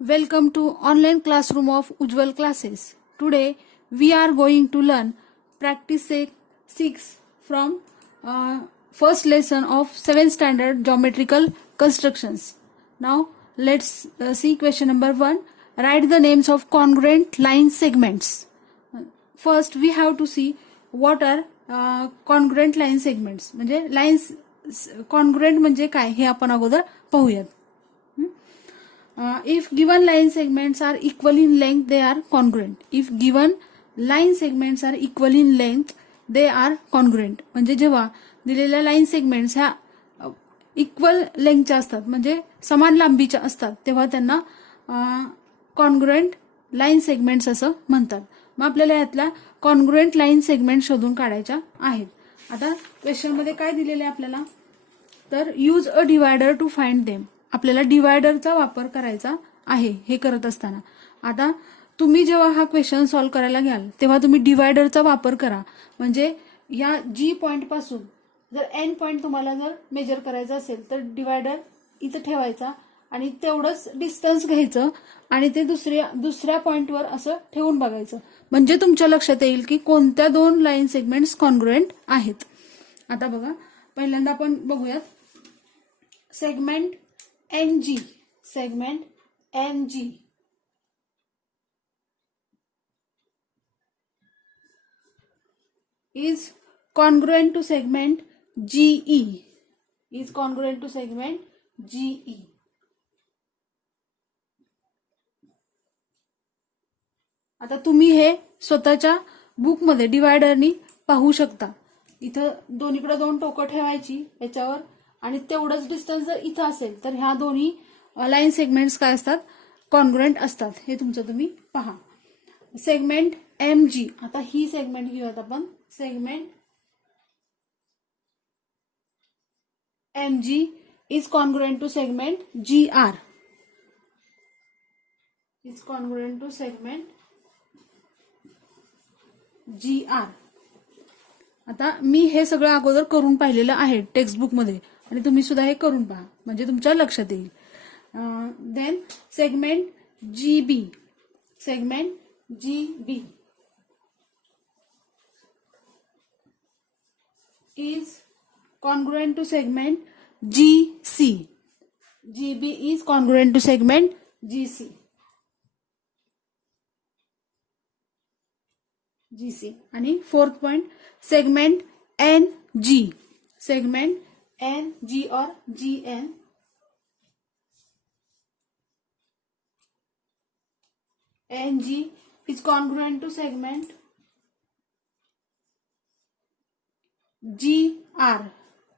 Welcome to online classroom of Ujjwal classes. Today we are going to learn practice 6 from first lesson of 7th standard geometrical constructions. Now let's see question number 1. Write the names of congruent line segments. First we have to see what are congruent line segments. म्हणजे lines congruent म्हणजे काय हे आपण अगोदर पाहूयात. If given line segments are equal in length, they are congruent. If given line segments are equal in length, they are congruent. म्हणजे जेव्हा दिलेल्या लाईन सेगमेंट्स ह्या इक्वल लेंथच्या असतात म्हणजे समान लांबीच्या असतात तेव्हा त्यांना कॉन्ग्रुएंट लाईन सेगमेंट्स असं म्हणतात. मग आपल्याला यातल्या कॉन्ग्रुएंट लाईन सेगमेंट शोधून काढायच्या आहेत. आता क्वेश्चन मध्ये काय दिलेले आपल्याला तर use a divider to find them. आपल्याला डिवायडरचा वापर करायचा आहे हे करत असताना. आता तुम्ही जेव्हा हा क्वेश्चन सॉल्व्ह करायला घ्याल तेव्हा तुम्ही डिवायडरचा वापर करा. म्हणजे या जी पॉइंट पासून जर एन पॉइंट तुम्हाला जर मेजर करायचा असेल तर डिवायडर इथं ठेवायचा आणि तेवढंच डिस्टन्स घ्यायचं आणि ते दुसऱ्या पॉइंटवर असं ठेवून बघायचं. म्हणजे तुमच्या लक्षात येईल की कोणत्या दोन लाईन सेगमेंट्स कॉन्ग्रुएंट आहेत. आता बघा पहिल्यांदा आपण बघूयात segment NG. Segment NG is congruent to segment GE. Is congruent to segment GE. आता तुम्ही हे स्वतःच्या बुक मध्ये डिवायडरनी पाहू शकता. इथं दोन्हीकडे दोन टोकं ठेवायची याच्यावर आणि तेवढंच डिस्टन्स जर इथं असेल तर ह्या दोन्ही लाईन सेगमेंट्स काय असतात कॉन्ग्रुएंट असतात. हे तुमचं तुम्ही पहा. Segment MG. आता ही सेगमेंट घेऊयात आपण. Segment MG is congruent to segment GR. Is congruent to segment GR. आता मी हे सगळं अगोदर करून पाहिलेलं आहे टेक्स्टबुक मध्ये आणि तुम्ही सुद्धा हे करून पहा म्हणजे तुमच्या लक्षात येईल. Then segment GB. Segment GB is congruent to segment GC. GB is congruent to segment GC. GC. आणि fourth point segment NG. Segment NG or GN NG is congruent to segment GR.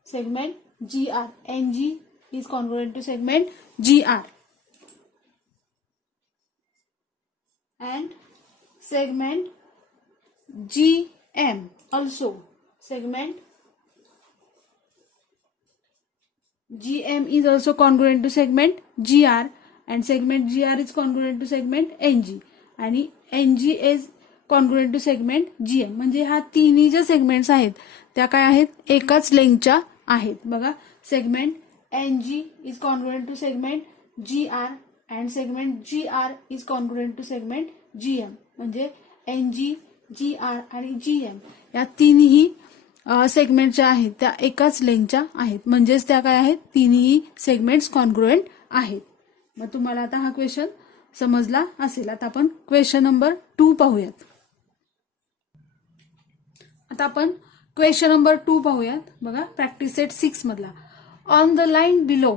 Segment GR. NG is congruent to segment GR. And segment GM also. Segment GM is also congruent to segment GR and segment GR is congruent to segment NG आणि NG is congruent to segment GM. म्हणजे ह्या तिन्ही ज्या segments आहेत त्या काय आहेत एकाच लेंथच्या आहेत. बघा segment NG is congruent to segment GR and segment GR is congruent to segment GM. म्हणजे NG, GR आणि GM या तिन्ही सेगमेंट ज्या आहेत त्या एकाच लेंथच्या आहेत म्हणजेच त्या काय आहेत तिन्ही सेगमेंट्स कॉन्ग्रुएंट आहेत. मग तुम्हाला आता हा क्वेश्चन समजला असेल. आता आपण क्वेश्चन नंबर 2 पाहूयात. आता आपण क्वेश्चन नंबर 2 पाहूयात. बघा प्रॅक्टिस सेट 6 मधला. ऑन द लाईन बिलो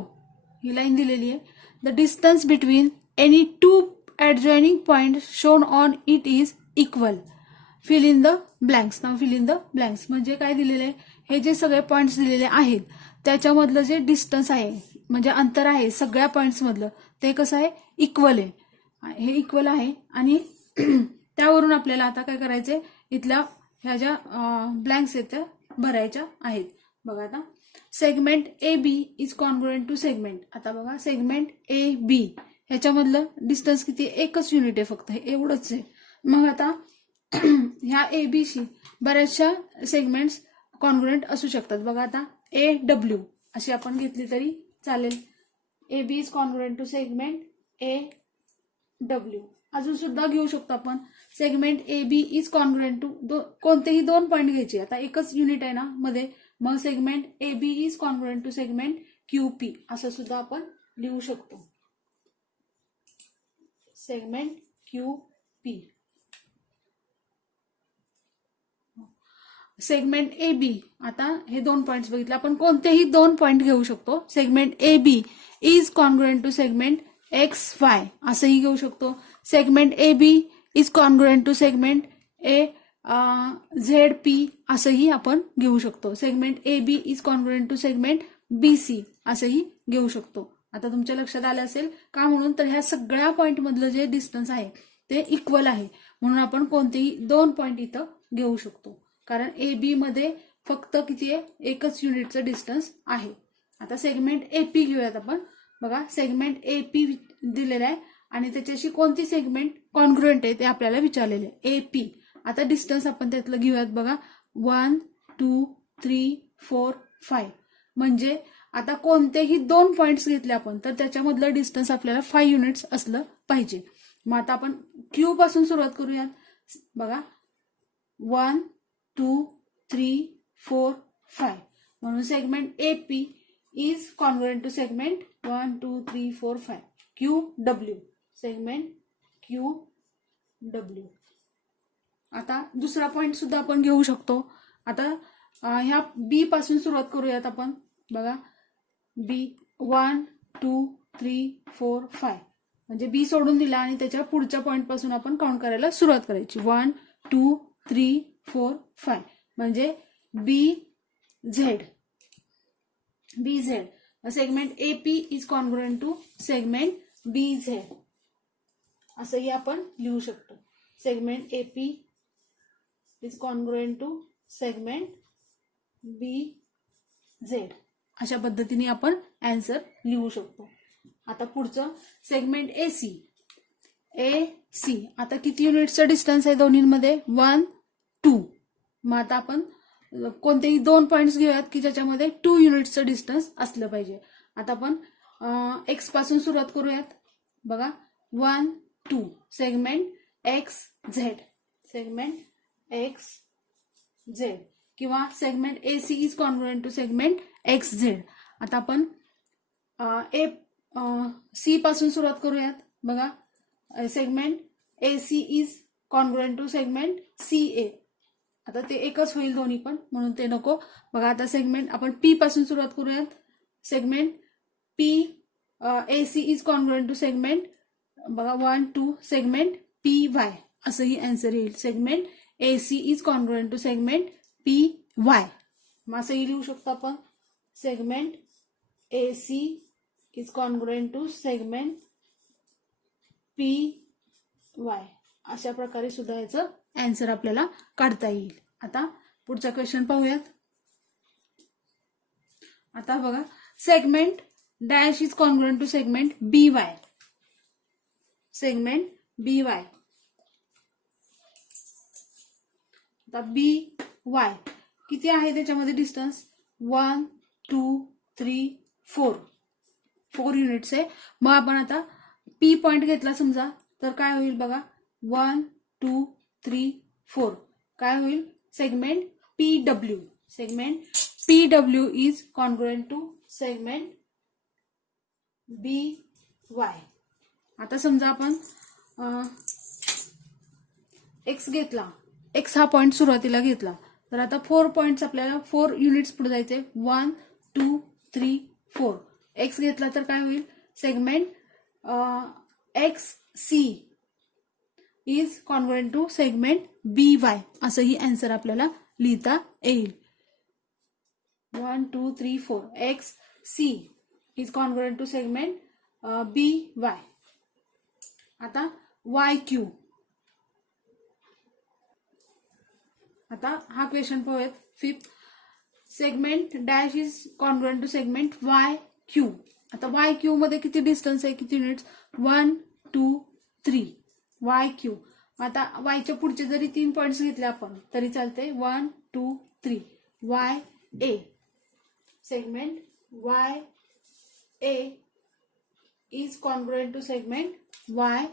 ही लाईन दिलेली आहे. The distance between any two adjoining point shown on it is equal. Fill in the blanks. नाव फिल इन द ब्लँक्स म्हणजे काय दिलेले आहे हे जे सगळे पॉइंट्स दिलेले आहेत त्याच्यामधलं जे डिस्टन्स आहे म्हणजे अंतर आहे सगळ्या पॉइंट्स मधलं ते कसं आहे इक्वल आहे. हे इक्वल आहे आणि त्यावरून आपल्याला आता काय करायचंय इथल्या ह्या ज्या ब्लँक्स आहेत त्या भरायच्या आहेत. बघा आता segment AB is congruent to segment. आता बघा सेगमेंट AB ह्याच्यामधलं डिस्टन्स किती एकच युनिट आहे फक्त हे एवढंच आहे. मग आता ह्या ABशी बऱ्याचशा सेगमेंट्स कॉन्ग्रुएंट असू शकतात. बघा आता AW अशी आपण घेतली तरी चालेल. AB is congruent to segment W. अजून सुद्धा घेऊ शकतो आपण segment A B is congruent to कोणतेही 2 पॉईंट घ्यायचे. आता एकच युनिट आहे ना मध्ये, मग segment A B is congruent to segment Q P असं सुद्धा आपण लिहू शकतो. Segment Q P. Segment A B, आता हे 2 पॉइंट्स बघितले आपण, कोणतेही 2 पॉइंट घेऊ शकतो. Segment A B is congruent to segment X Y असंही घेऊ शकतो. Segment A B is congruent to segment A Z P असंही आपण घेऊ शकतो. Segment A B is congruent to segment B C असंही घेऊ शकतो. आता तुमच्या लक्षात आलं असेल का म्हणून, तर ह्या सगळ्या पॉइंट मधलं जे डिस्टन्स आहे ते इक्वल आहे म्हणून आपण कोणतेही 2 पॉइंट इथं घेऊ शकतो. कारण ए बी मध्ये फक्त किती आहे, एकच युनिटचं डिस्टन्स आहे. आता सेगमेंट ए पी घेऊयात आपण. बघा सेगमेंट ए पी दिलेलं आहे आणि त्याच्याशी कोणती सेगमेंट कॉन्ग्रुएंट आहे ते आपल्याला विचारलेले ए पी. आता डिस्टन्स आपण त्यातलं घेऊयात. बघा 1 2 3 4 5 म्हणजे आता कोणतेही 2 पॉइंट्स घेतले आपण तर त्याच्यामधलं डिस्टन्स आपल्याला 5 युनिट्स असलं पाहिजे. मग आता आपण क्यू पासून सुरुवात करूयात. बघा 1 2 3 4 5 म्हणून segment A P is congruent to segment 1 2 3 4 5 Q W. Segment Q W. आता दुसरा पॉइंट सुद्धा आपण घेऊ शकतो. आता ह्या बी पासून सुरुवात करूयात आपण. बघा बी 1 2 3 4 5 म्हणजे बी सोडून दिला आणि त्याच्या पुढच्या पॉइंट पासून आपण काउंट करायला सुरुवात करायची. 1 2 3 4 5 म्हणजे B Z. B Z. Segment A P is congruent to segment B Z असंही आपण लिहू शकतो. Segment A P is congruent to segment B Z अशा पद्धतीने आपण आन्सर लिहू शकतो. आता पुढचं segment A C. A C आता किती युनिटचं डिस्टन्स आहे दोन्हीमध्ये 1 2. मग आता आपण कोणतेही 2 पॉइंट्स घेऊयात की ज्याच्यामध्ये 2 युनिट्सचं डिस्टन्स असलं पाहिजे. आता आपण एक्स पासून सुरुवात करूयात. बघा 1 2 segment X Z. Segment X Z किंवा segment A C is congruent to segment X Z. आता आपण ए सी पासून सुरुवात करूयात. बघा segment A C is congruent to segment C A. आता ते एकच होईल दोन्ही पण म्हणून ते नको. बघा आता सेगमेंट आपण पी पासून सुरुवात करूयात. Segment P A C is congruent to segment बघा 1 2 सेगमेंट पी वाय असंही आन्सर येईल. Segment A C is congruent to segment P Y मग असंही लिहू शकतो आपण. Segment A C is congruent to segment P Y अशा प्रकारे सुद्धा याचं आन्सर आपल्याला काढता येईल. आता पुढचा क्वेश्चन पाहूयात. आता बघा segment dash is congruent to segment B Y. Segment B Y. आता बी वाय किती आहे त्याच्यामध्ये डिस्टन्स 1 2 3 4 4 युनिट्स आहे. मग आपण आता पी पॉइंट घेतला समजा तर काय होईल बघा 1 2 3 4 काय होईल segment P W. Segment P W is congruent to segment B Y. आता समजा आपण एक्स घेतला. एक्स हा पॉइंट सुरुवातीला घेतला तर आता 4 पॉइंट्स आपल्याला 4 युनिट्स पुढे जायचे 1 2 3 4. एक्स घेतला तर काय होईल segment X C is congruent to segment B Y असंही आन्सर आपल्याला लिहिता येईल. 1 2 3 4 X C is congruent to segment B Y. आता वाय क्यू. आता हा क्वेश्चन पाहूयात. 5th segment dash is congruent to segment Y Q. आता वाय क्यू मध्ये किती डिस्टन्स आहे किती युनिट्स 1 2 3 वाय क्यू. आता वायच्या पुढचे जरी 3 पॉइंट्स घेतले आपण तरी चालते 1 2 3 Y A. Segment Y A is congruent to segment Y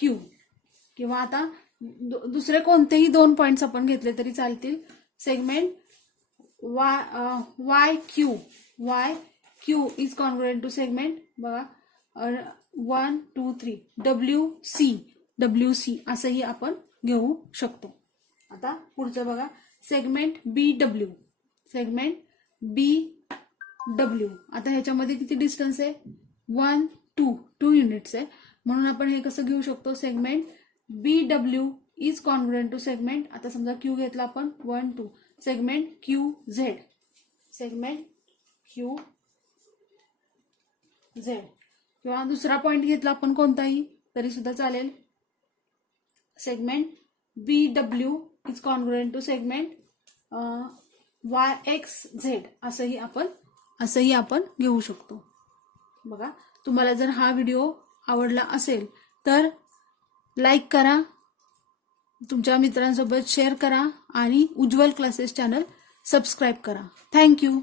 Q, किंवा आता दुसरे कोणतेही 2 पॉइंट्स आपण घेतले तरी चालतील. Segment Y Q is congruent to segment बघा 1 2 3 डब्ल्यू सी असंही आपण घेऊ शकतो. आता पुढचं बघा सेगमेंट बी डब्ल्यू. आता ह्याच्यामध्ये किती डिस्टन्स आहे 1 2 युनिट्स आहे, म्हणून आपण हे कसं घेऊ शकतो segment B W is congruent to segment. आता समजा क्यू घेतला आपण 1 2 सेगमेंट क्यू झेड किंवा दुसरा पॉइंट घेतला आपण कोणताही तरी सुद्धा चालेल. Segment B W is congruent to segment Y X Z असंही आपण घेऊ शकतो. बघा तुम्हाला जर हा व्हिडिओ आवडला असेल तर लाईक करा, तुमच्या मित्रांसोबत शेअर करा आणि उज्ज्वल क्लासेस चॅनल सबस्क्राईब करा. थँक्यू.